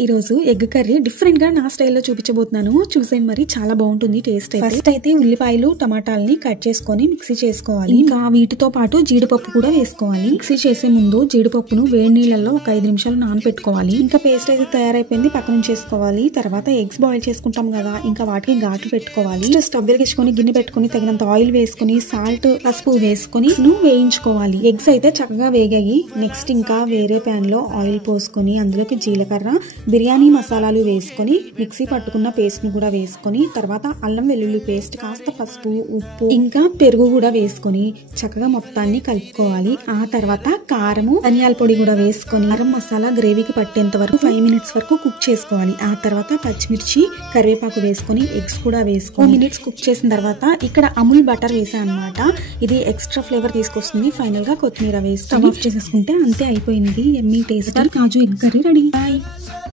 ఈ రోజు egg curry different గా నా స్టైల్లో చూపించబోతున్నాను. చూసేయండి, మరి చాలా బాగుంటుంది టేస్ట్. ఫస్ట్ అయితే ఉల్లిపాయలు టమాటాలని కట్ చేసుకొని మిక్సీ చేసుకోవాలి. ఇంకా వీటితో పాటు జీడిపప్పు కూడా వేసుకోవాలి. మిక్సీ చేసే ముందు జీడిపప్పును వేడి నీళ్ళల్లో ఒక 5 నిమిషాలు నానబెట్టుకోవాలి. ఇంకా పేస్ట్ అయితే తయారైపోయింది, పక్కన చేసుకోవాలి. తర్వాత ఎగ్స్ బాయిల్ చేసుకుంటాం కదా, ఇంకా వాటికి ఘాట్లు పెట్టుకోవాలి. స్టవ్ వెలిగించుకొని గిన్నె పెట్టుకుని తగినంత ఆయిల్ వేసుకుని సాల్ట్ పసుపు వేసుకుని వేయించుకోవాలి. ఎగ్స్ అయితే చక్కగా వేగాయి. నెక్స్ట్ ఇంకా వేరే ప్యాన్ లో ఆయిల్ పోసుకొని అందులోకి జీలకర్ర, బిర్యానీ మసాలాలు వేసుకొని మిక్సీ పట్టుకున్న పేస్ట్ ను కూడా వేసుకొని తర్వాత అల్లం వెల్లుల్లి పేస్ట్, కాస్త పసుపు, ఉప్పు, ఇంకా పెరుగు కూడా వేసుకొని చక్కగా మొత్తాన్ని కలుపుకోవాలి. ఆ తర్వాత కారము, ధనియాల పొడి కూడా వేసుకొని కారం మసాలా గ్రేవీకి పట్టేంత వరకు 5 మినిట్స్ వరకు కుక్ చేసుకోవాలి. ఆ తర్వాత పచ్చిమిర్చి, కరివేపాకు వేసుకొని ఎగ్స్ కూడా వేసుకొని 4 మినిట్స్ కుక్ చేసిన తర్వాత ఇక్కడ అమూల్ బటర్ వేసాను అనమాట. ఇది ఎక్స్ట్రా ఫ్లేవర్ తీసుకొస్తుంది. ఫైనల్ గా కొత్తిమీర వేసి స్టవ్ ఆఫ్ చేసేసుకుంటే అంతే, అయిపోయింది. ఎమ్మీ టేస్ట్ కాజు ఎగ్ కర్రీ రెడీ. బాయ్.